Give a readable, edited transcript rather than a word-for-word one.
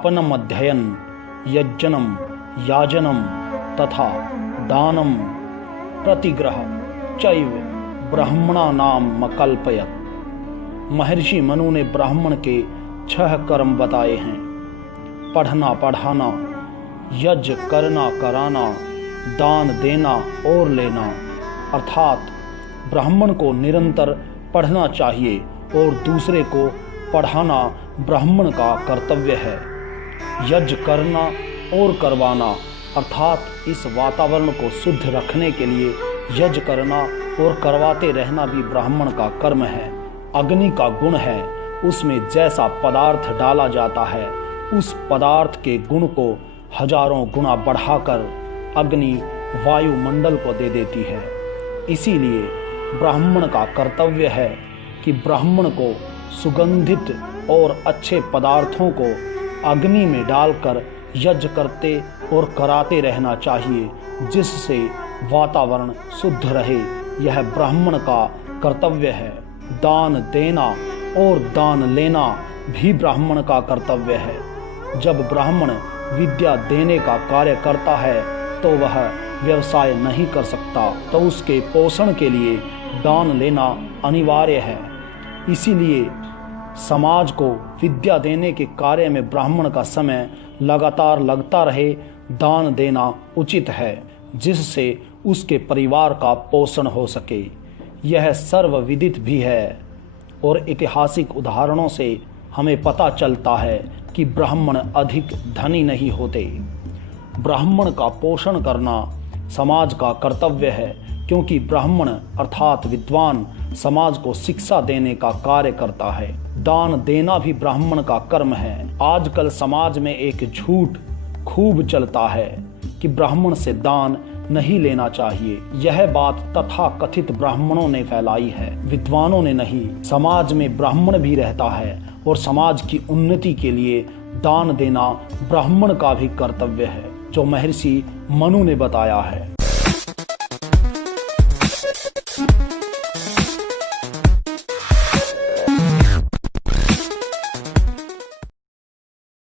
अपनम अध्ययन यज्जनम याजनम तथा दानम प्रतिग्रह चैव ब्राह्मणा नाम कल्पयत। महर्षि मनु ने ब्राह्मण के 6 कर्म बताए हैं। पढ़ना पढ़ाना, यज्ञ करना कराना, दान देना और लेना। अर्थात ब्राह्मण को निरंतर पढ़ना चाहिए और दूसरे को पढ़ाना ब्राह्मण का कर्तव्य है। यज्ञ करना और करवाना, अर्थात इस वातावरण को शुद्ध रखने के लिए यज्ञ करना और करवाते रहना भी ब्राह्मण का कर्म है। अग्नि का गुण है, उसमें जैसा पदार्थ डाला जाता है उस पदार्थ के गुण को हजारों गुना बढ़ाकर अग्नि वायुमंडल को दे देती है। इसीलिए ब्राह्मण का कर्तव्य है कि ब्राह्मण को सुगंधित और अच्छे पदार्थों को अग्नि में डालकर यज्ञ करते और कराते रहना चाहिए, जिससे वातावरण शुद्ध रहे। यह ब्राह्मण का कर्तव्य है। दान देना और दान लेना भी ब्राह्मण का कर्तव्य है। जब ब्राह्मण विद्या देने का कार्य करता है तो वह व्यवसाय नहीं कर सकता, तो उसके पोषण के लिए दान लेना अनिवार्य है। इसीलिए समाज को विद्या देने के कार्य में ब्राह्मण का समय लगातार लगता रहे। दान देना उचित है, जिससे उसके परिवार का पोषण हो सके। यह सर्वविदित भी है और ऐतिहासिक उदाहरणों से हमें पता चलता है कि ब्राह्मण अधिक धनी नहीं होते। ब्राह्मण का पोषण करना समाज का कर्तव्य है, क्योंकि ब्राह्मण अर्थात विद्वान समाज को शिक्षा देने का कार्य करता है। दान देना भी ब्राह्मण का कर्म है। आजकल समाज में एक झूठ खूब चलता है कि ब्राह्मण से दान नहीं लेना चाहिए। यह बात तथा कथित ब्राह्मणों ने फैलाई है, विद्वानों ने नहीं। समाज में ब्राह्मण भी रहता है और समाज की उन्नति के लिए दान देना ब्राह्मण का भी कर्तव्य है, जो महर्षि मनु ने बताया है।